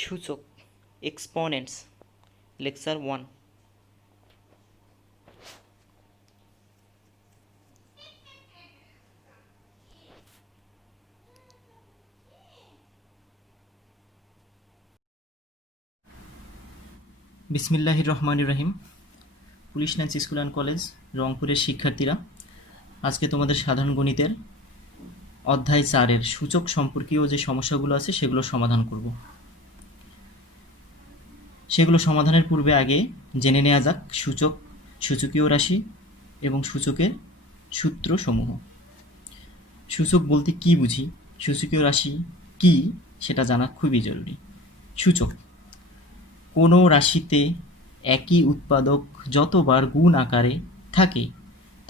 সূচক exponents lecture 1। বিসমিল্লাহির রহমানির রহিম। Police lines school and college রংপুরের শিক্ষার্থীরা, আজকে তোমাদের সাধারণ গণিতের অধ্যায় 4-এর সূচক সম্পর্কীয় যে সমস্যাগুলো আছে সেগুলো সমাধান করব। সেগুলো সমাধানের পূর্বে আগে জেনে নেওয়া যাক সূচক, সূচকীয় রাশি এবং সূচকের সূত্রসমূহ। সূচক বলতে কি বুঝি, সূচকীয় রাশি কি সেটা জানা খুবই জরুরি। সূচক কোনো রাশিতে একই উৎপাদক যতবার গুণ আকারে থাকে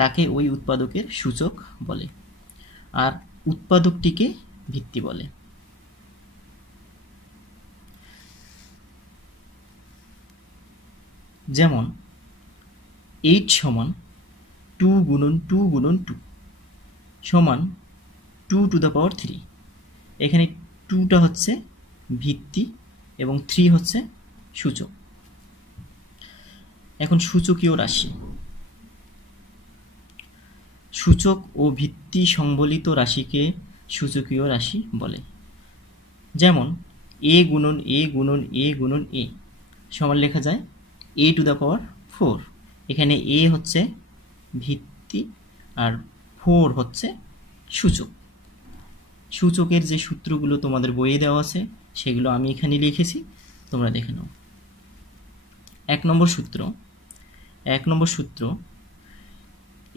তাকে ওই উৎপাদকের সূচক বলে, আর উৎপাদকটিকে ভিত্তি বলে। যেমন 8 সমান 2 গুণন 2 গুণন 2 সমান 2 টু দ্য পাওয়ার 3। এখানে 2টা হচ্ছে ভিত্তি এবং 3 হচ্ছে সূচক। এখন সূচকীয় রাশি, সূচক ও ভিত্তি সংবলিত রাশিকে সূচকীয় রাশি বলে। যেমন a গুণন a গুণন a গুণন a সমান লেখা যায় a টু দ্য পাওয়ার 4। এখানে a হচ্ছে ভিত্তি আর 4 হচ্ছে সূচক। সূচকের যে সূত্রগুলো তোমাদের বইয়ে দেওয়া আছে সেগুলো আমি এখানে লিখেছি, তোমরা দেখে নাও। 1 নম্বর সূত্র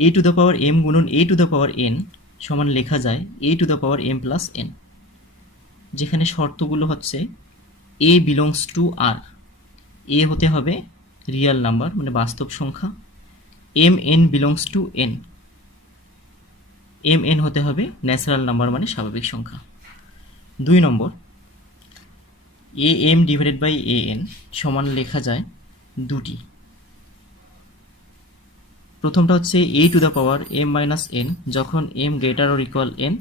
a to the power m গুণন a to the power n সমান লেখা যায় a to the power m plus n, যেখানে শর্তগুলো হচ্ছে a belongs to r, a হতে হবে রিয়েল নাম্বার মানে বাস্তব সংখ্যা, mn belongs to n, mn হতে হবে ন্যাচারাল নাম্বার মানে স্বাভাবিক সংখ্যা। 2 number am divided by an সমান লেখা যায় দুটি। প্রথমটা হচ্ছে a to the power m minus n যখন m greater or equal n,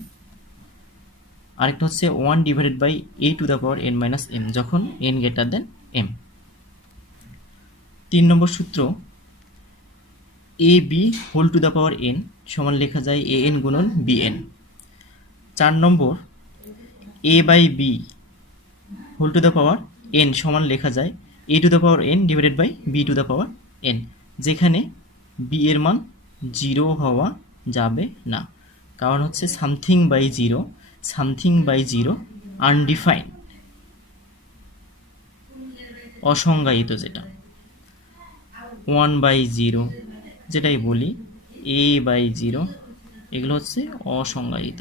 আরেকটা হচ্ছে 1 divided by a to the power n minus m যখন n greater than m। 3 number সূত্র ab whole to the power n সমান লেখা যায় an গুণন bn। 4 number a by b whole to the power n সমান লেখা যায় a to the power n divided by b to the power n, যেখানে b এর মান 0 হওয়া যাবে না, কারণ হচ্ছে সামথিং বাই 0 আনডিফাইন্ড, অসংজ্ঞায়িত, যেটা 1 বাই 0 যেটাই বলি a বাই 0 এগুলো হচ্ছে অসংজ্ঞায়িত।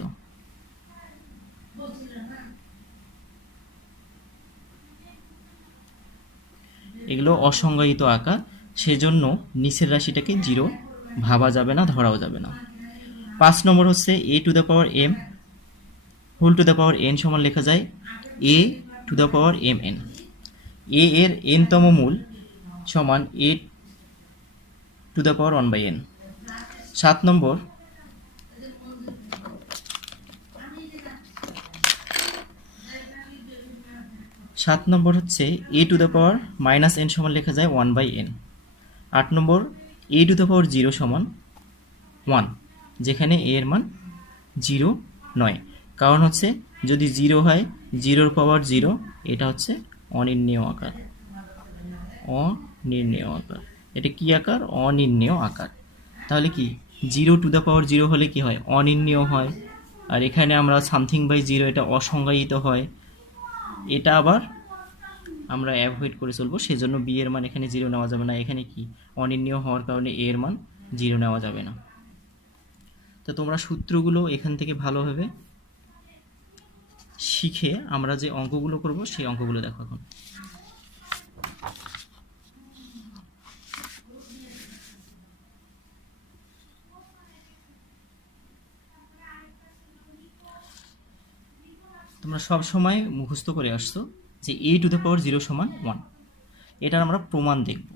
এগুলো অসংজ্ঞায়িত আকার, সেজন্য নিচের রাশিটাকে 0 ভাবা যাবে না, ধরাও যাবে না। 5 নম্বর হচ্ছে a to the power m whole to the power n সমান লেখা যায় a to the power mn। a এর n তম মূল সমান a to the power 1 by n। 7 number হচ্ছে a to the power minus n সমান লেখা যায় 1 by n। 8 number a to the power 0 সমান 1, যেখানে a এর মান 0 নয়, কারণ হচ্ছে যদি 0 হয় 0 পাওয়ার 0 এটা হচ্ছে অনির্ণেয় আকার। এটা কি আকার? অনির্ণেয় আকার। তাহলে কি 0 টু দ্য পাওয়ার 0 হলে কি হয়? অনির্ণেয় হয়। আর এখানে আমরা সামথিং বাই 0 এটা অসংজ্ঞায়িত হয়, এটা আবার আমরা অ্যাভয়েড করে চলবো, সেজন্য বি এর মান এখানে 0 নেওয়া যাবে না। এখানে কি অনির্ণেয় হওয়ার কারণে এ এর মান 0 নেওয়া যাবে না। তো তোমরা সূত্রগুলো এখান থেকে ভালোভাবে শিখে আমরা যে অঙ্কগুলো করব সেই অঙ্কগুলো দেখো। এখন তোমরা সব সময় মুখস্থ করে আসছো যে a টু দ্য পাওয়ার 0 সমান 1। এটার আমরা প্রমাণ দেখব,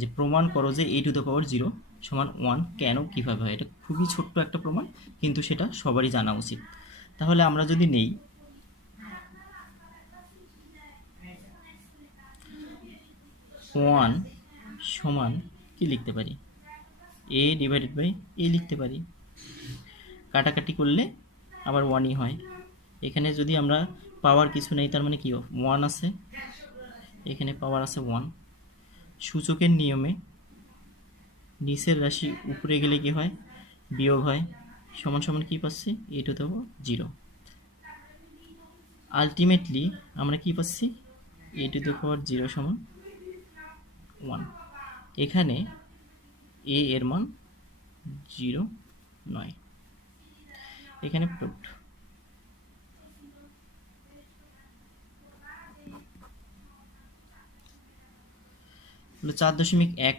যে প্রমাণ করো যে a টু দ্য পাওয়ার 0 সমান 1 কেন, কিভাবে হয়। এটা খুবই ছোট্ট একটা প্রমাণ, কিন্তু সেটা সবারই জানা উচিত। তাহলে আমরা যদি নেই ওয়ান সমান কি লিখতে পারি, এ ডিভাইডেড বাই এ লিখতে পারি। কাটাকাটি করলে আবার ওয়ানই হয়। এখানে যদি আমরা পাওয়ার কিছু নেই, তার মানে কি ওয়ান আছে, এখানে পাওয়ার আছে ওয়ান। সূচকের নিয়মে নিচের রাশি উপরে গেলে কি হয়, বিয়োগ হয়। সমান সমান কি পাচ্ছি, এ টু দ্য পাওয়ার 0। আলটিমেটলি আমরা কি পাচ্ছি, এ টু দ্য পাওয়ার 0 সমান 1। এখানে এ এর মান 0 নয়। এখানে প্রুফড। 4.1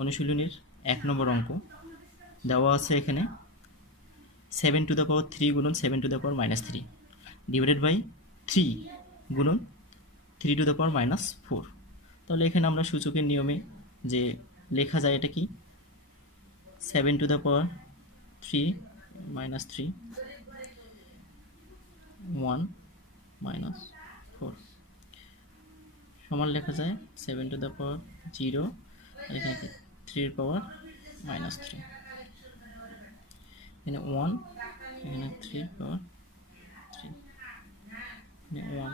অনুশীলনীর 1 নম্বর অঙ্ক দেওয়া আছে। এখানে 7 টু দ্য পাওয়ার 3 গুণন 7 to the power -3 divided by 3 গুণন 3 টু দ্য পাওয়ার -4। তাহলে এখানে আমরা সূচকের নিয়মে যে লেখা যায়, এটা কি 7 টু দ্য পাওয়ার 3 -3 1 -4 সমান লেখা যায় 7 টু দ্য পাওয়ার 0 আর এখানে 3 এর পাওয়ার -3, এখানে 1, এখানে 3 এর পাওয়ার 3, এখানে 1।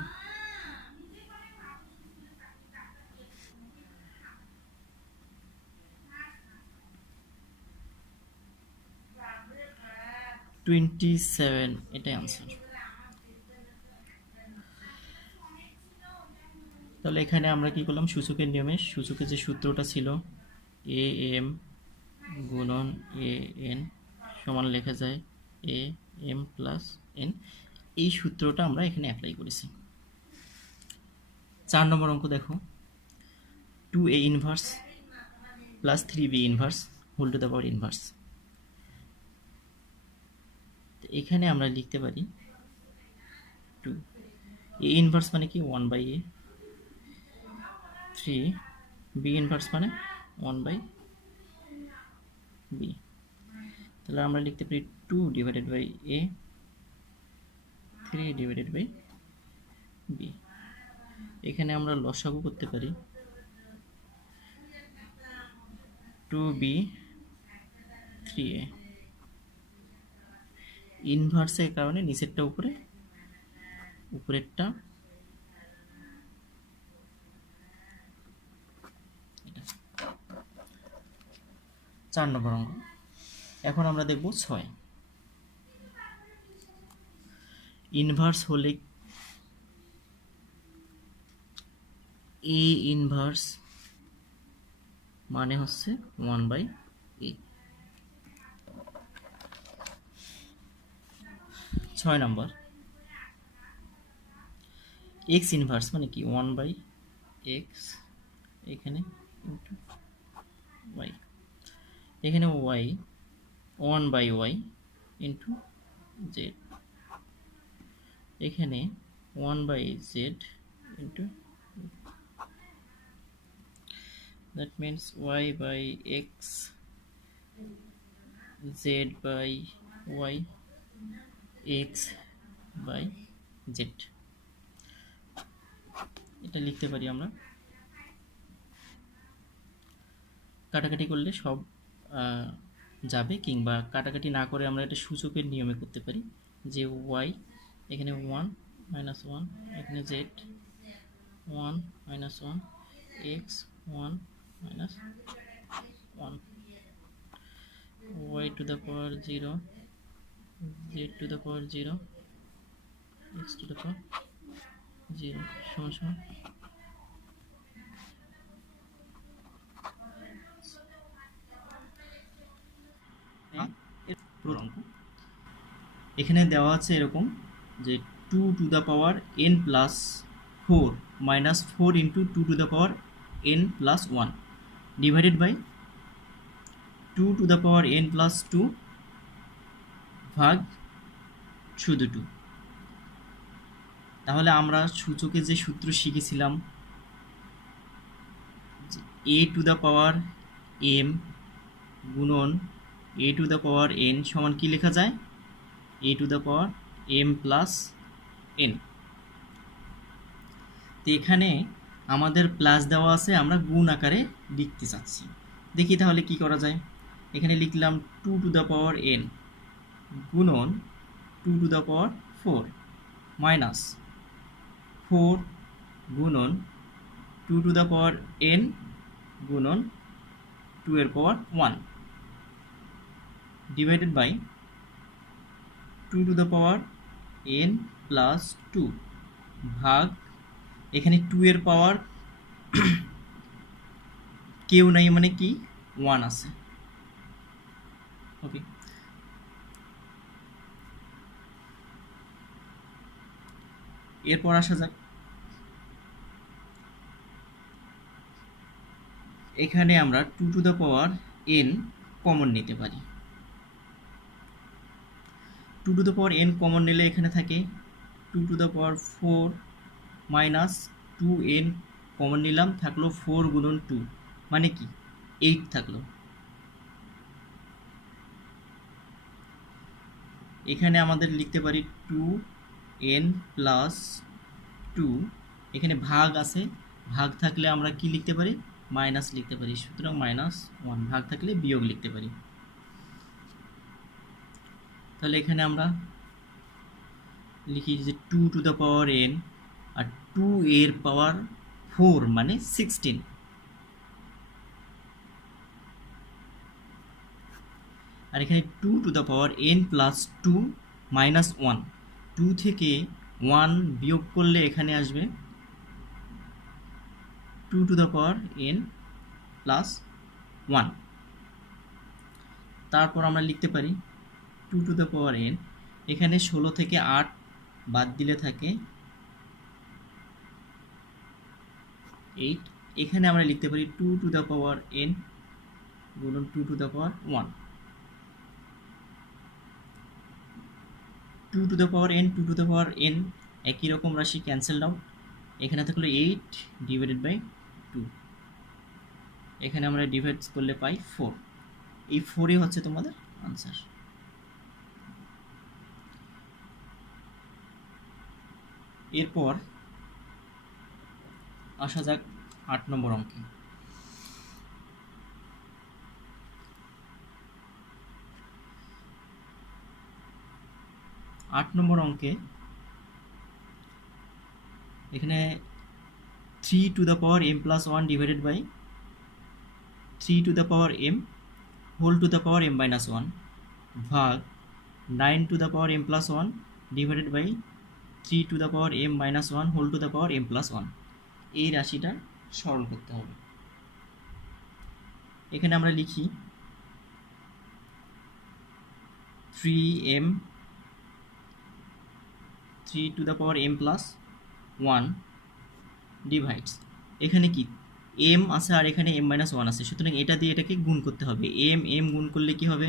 এটাই আনসার। তাহলে এখানে আমরা কি করলাম, সূচকের নিয়মে সূচকের যে সূত্রটা ছিল এ এম গুণন এ এন সমান লেখা যায় এ এম প্লাস এন, এই সূত্রটা আমরা এখানে অ্যাপ্লাই করেছি। 4 নম্বর অঙ্ক দেখো, 2a inverse plus 3b inverse whole to the power inverse. এখানে আমরা লিখতে পারি 2 a ইনভার্স মানে কি 1/a, 3 b ইনভার্স মানে 1/b। তাহলে আমরা লিখতে পারি 2 divided by a, 3 divided by b। এখানে আমরা লসাগু করতে পারি 2b 3a। ইনভার্সের কারণে নিচেরটা উপরে, উপরেরটা এটা। 4 নম্বর অঙ্ক। এখন আমরা দেখব 6। ইনভার্স হলে এ ইনভার্স মানে হচ্ছে 1/a। 6 নম্বর, এক্স ইনভার্স মানে কি 1/x, এখানে ইনটু y, এখানে y 1/y ইনটু z, এখানে 1/z into, that means y/x z/y x/z। এটা লিখতে পারি আমরা। কাটাকাটি করলে সব যাবে, কিংবা কাটাকাটি না করে আমরা এটা সূচকের নিয়মে করতে পারি যে y এখানে 1 - 1, এখানে z 1 - 1, x 1 - 1, y to the power 0, z to the power 0, x to the power 0 সমান সমান এখানে দেওয়া আছে এরকম যে 2 to the power n plus 4 minus 4 into 2 to the power n plus 1 divided by 2 to the power n plus 2 ভাগ শুধু 2। তাহলে আমরা সূচকে যে সূত্র শিখেছিলাম a to the power m গুণন a to the power n সমান কি লেখা যায়, a to the power m plus n। তো এখানে আমাদের প্লাস দেওয়া আছে, আমরা গুণ আকারে লিখতে চাচ্ছি। দেখি তাহলে কি করা যায়। এখানে লিখলাম 2 টু দ্য পাওয়ার n গুণন 2 টু দ্য পাওয়ার 4 মাইনাস 4 গুণন 2 টু দ্য পাওয়ার n গুণন 2 এর power 1 divided by 2 to the power n plus 2 ভাগ, এখানে 2 এর পাওয়ার কেউ নাই মানে কি 1 আছে। ওকে, এরপর আসা যাক, এখানে আমরা 2 to the power n common নিতে পারি। 2 to the power n common নিলে এখানে থাকে 2 to the power 4 minus 2n common নিলাম, থাকলো 4 গুণন 2 মানে কি 8 থাকলো। এখানে আমাদের লিখতে পারি 2n প্লাস 2, এখানে ভাগ আছে, ভাগ থাকলে আমরা কি লিখতে পারি মাইনাস লিখতে পারি, সুতরাং মাইনাস 1, ভাগ থাকলে বিয়োগ লিখতে পারি। তাহলে এখানে আমরা লিখি যে 2 টু দ্য পাওয়ার n আর 2 এর পাওয়ার 4 মানে 16, আর এখানে 2 to the power n plus 2 minus 1, 2 থেকে 1 বিয়োগ করলে এখানে আসবে 2 to the power n plus 1। তারপর আমরা লিখতে পারি 2 টু দ্য পাওয়ার n, এখানে 16 থেকে 8 বাদ দিলে থাকে 8, এখানে আমরা লিখতে পারি 2 টু দ্য পাওয়ার n গুণন 2 to the power 1। 2 to the power n 2 to the power n একই রকম রাশি ক্যান্সেল আউট, এখানে থাকলো 8 ডিভাইডেড বাই 2, এখানে আমরা ডিভাইড করলে পাই 4, এই 4ই হচ্ছে তোমাদের আনসার। এরপর আসা যাক 8 নম্বর অঙ্কে। 8 নম্বর অঙ্কে এখানে 3 to the power m plus 1 divided by 3 to the power m whole to the power m minus 1 ভাগ 9 to the power m plus 1 divided by 3 to the power m minus 1 whole to the power m plus 1, এই রাশিটা সরল করতে হবে। এখানে আমরা লিখি 3 to the power m plus 1 divides, এখানে কি m আছে আর এখানে m মাইনাস 1 আছে, সুতরাং এটা দিয়ে এটাকে গুণ করতে হবে। m গুণ করলে কি হবে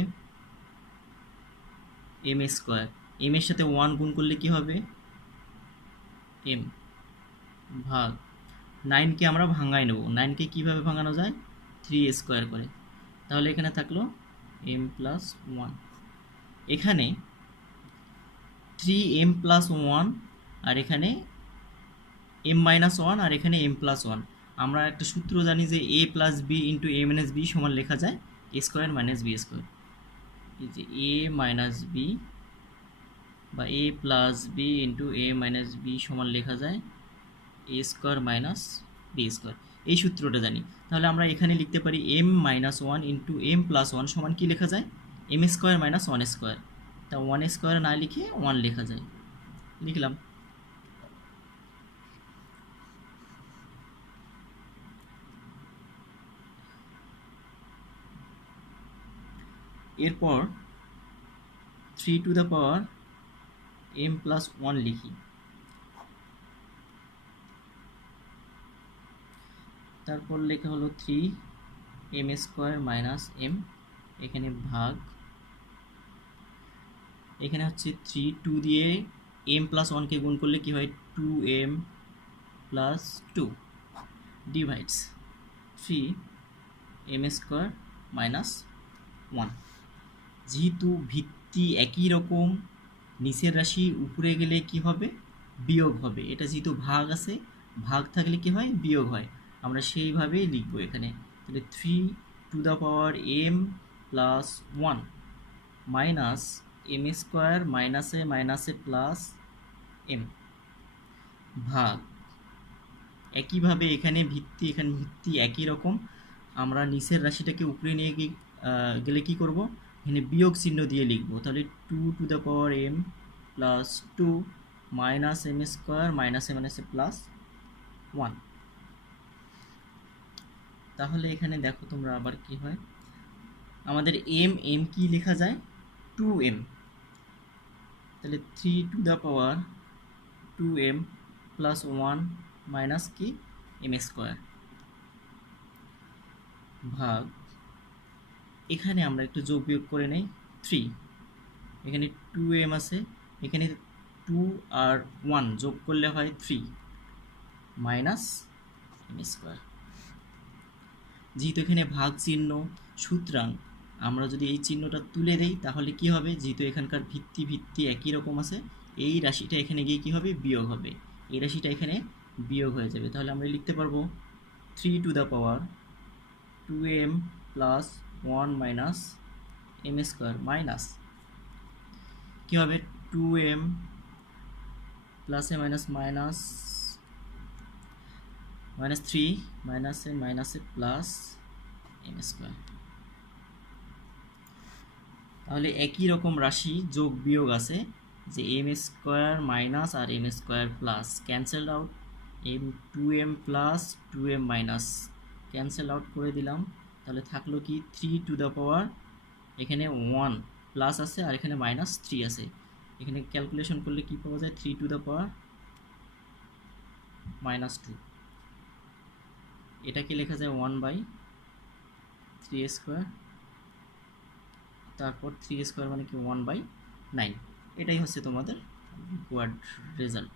m স্কোয়ার, m এর সাথে 1 গুণ করলে কি হবে m ভাগ 9কে আমরা ভাঙাই নেব, 9কে কীভাবে ভাঙানো যায় 3 স্কোয়ার করে, তাহলে এখানে থাকলো m প্লাস 1, এখানে 3m প্লাস 1 আর এখানে m মাইনাস 1 আর এখানে m প্লাস 1, আমরা একটা সূত্র জানি যে a plus b into a minus b সমান লেখা যায় a square minus b square, এই যে a মাইনাস b বা a plus b into a minus b সমান লেখা যায় a square minus b square, এই সূত্রটা জানি। তাহলে আমরা এখানে লিখতে পারি m minus 1 into m plus 1 সমান কি লেখা যায় m স্কোয়ার মাইনাস 1 স্কোয়ার, তা 1 স্কোয়ার না লিখে 1 লেখা যায়, লিখলাম। এরপর 3 to the power m plus 1 লিখি, তারপর লেখা হলো 3m স্কোয়ার মাইনাস m, এখানে ভাগ, এখানে হচ্ছে 2 দিয়ে m প্লাস 1কে গুণ করলে কি হয় 2m plus 2 divides 3m square minus 1, যেহেতু ভিত্তি একই রকম নিচের রাশি উপরে গেলে কি হবে বিয়োগ হবে, এটা যেহেতু ভাগ আছে ভাগ থাকলে কি হয়, বিয়োগ হয়। আমরা সেইভাবেই লিখবো এখানে। তাহলে 3m plus 1 minus m square মাইনাসে মাইনাসে প্লাস m ভাগ, একইভাবে এখানে ভিত্তি একই রকম। আমরা নিচের রাশিটাকে উপরে নিয়ে গেলে কি করব, এখানে বিয়োগ চিহ্ন দিয়ে লিখব। তাহলে 2m plus 2 minus m square মাইনাসে মাইনাসে প্লাস 1। তাহলে এখানে দেখো তোমরা আবার কি হয়, আমাদের m কি লেখা যায়, 2m। তাহলে 3 প্লাস 1 মাইনাস কি m স্কোয়ার ভাগ, এখানে আমরা একটু যোগ বিয়োগ করে নেই 3, এখানে 2m আছে, এখানে 2 আর 1 যোগ করলে হয় 3 মাইনাস m স্কোয়ার। যেহেতু এখানে ভাগ চিহ্ন, সুতরাং আমরা যদি এই চিহ্নটা তুলে দেই তাহলে কি হবে, যেহেতু এখানকার ভিত্তি একই রকম আছে, এই রাশিটা এখানে গিয়ে কি হবে, বিয়োগ হবে। এই রাশিটা এখানে বিয়োগ হয়ে যাবে। তাহলে আমরা লিখতে পারবো 3 2m plus 1 minus m square minus কী হবে, 2m প্লাসে মাইনাস মাইনাস 3 মাইনাসে প্লাস m স্কোয়ার। তাহলে একই রকম রাশি যোগ বিয়োগ আছে, যে m স্কোয়ার মাইনাস আর m square plus cancel out, m plus 2m minus cancel out করে দিলাম। তাহলে থাকলো কি 3 এখানে 1 প্লাস আছে আর এখানে মাইনাস 3 আছে, এখানে ক্যালকুলেশন করলে কি পাওয়া যায়, 3 মাইনাস 2। এটাকে লেখা যায় 1/3 স্কোয়ার, তারপর 3 স্কোয়ার মানে কি 1/9। এটাই হচ্ছে তোমাদের রিকোয়ার্ড রেজাল্ট।